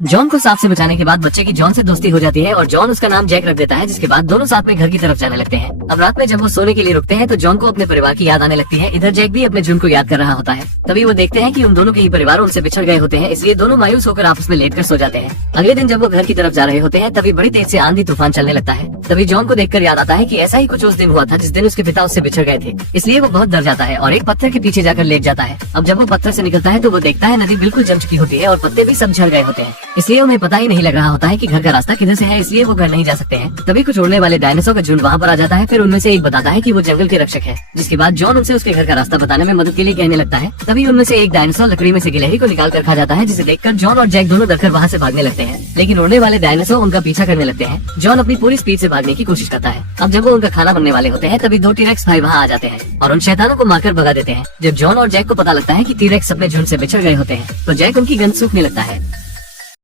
John को सांप से बचाने के बाद बच्चे की जॉन से दोस्ती हो जाती है और जॉन उसका नाम जैक रख देता है, जिसके बाद दोनों साथ में घर की तरफ जाने लगते हैं। अब रात में जब वो सोने के लिए रुकते हैं तो जॉन को अपने परिवार की याद आने लगती है। इधर जैक भी अपने जून को याद कर रहा होता है। तभी वो देखते हैं कि उन दोनों के ही परिवार उनसे बिछड़ गए होते हैं, इसलिए दोनों मायूस होकर आपस में लेटकर सो जाते हैं। अगले दिन जब वो घर की तरफ जा रहे होते हैं तभी बड़ी तेज से आंधी तूफान चलने लगता है। तभी जॉन को देखकर याद आता है कि ऐसा ही कुछ उस दिन हुआ था जिस दिन उसके पिता उससे बिछड़ गए थे, इसलिए वो बहुत डर जाता है और एक पत्थर के पीछे जाकर लेट जाता है। अब जब वो पत्थर से निकलता है तो वो देखता है नदी बिल्कुल जम चुकी होती है और पत्ते भी सब झड़ गए होते हैं, इसलिए उन्हें पता ही नहीं लग रहा होता है कि घर का रास्ता किधर से है, इसलिए वो घर नहीं जा सकते हैं। तभी कुछ उड़ने वाले डायनासोर का झुंड वहाँ पर आ जाता है। फिर उनमें से एक बताता है कि वो जंगल के रक्षक है, जिसके बाद जॉन उनसे उसके घर का रास्ता बताने में मदद के लिए कहने लगता है। तभी उनमें से एक डायनासोर लकड़ी में से गिलहरी को निकाल कर खा जाता है, जिसे देखकर जॉन और जैक दोनों डरकर वहाँ से भागने लगते हैं। लेकिन उड़ने वाले डायनासोर उनका पीछा करने लगते हैं। जॉन अपनी पूरी स्पीड से भागने की कोशिश करता है। अब जब वो उनका खाना बनने वाले होते हैं तभी दो टीरेक्स भाई वहाँ आ जाते हैं और उन शैतानों को मारकर भगा देते हैं। जब जॉन और जैक को पता लगता है कि टीरेक्स अपने झुंड से बिछड़ गए होते हैं तो जैक उनकी गन सूखने लगता है।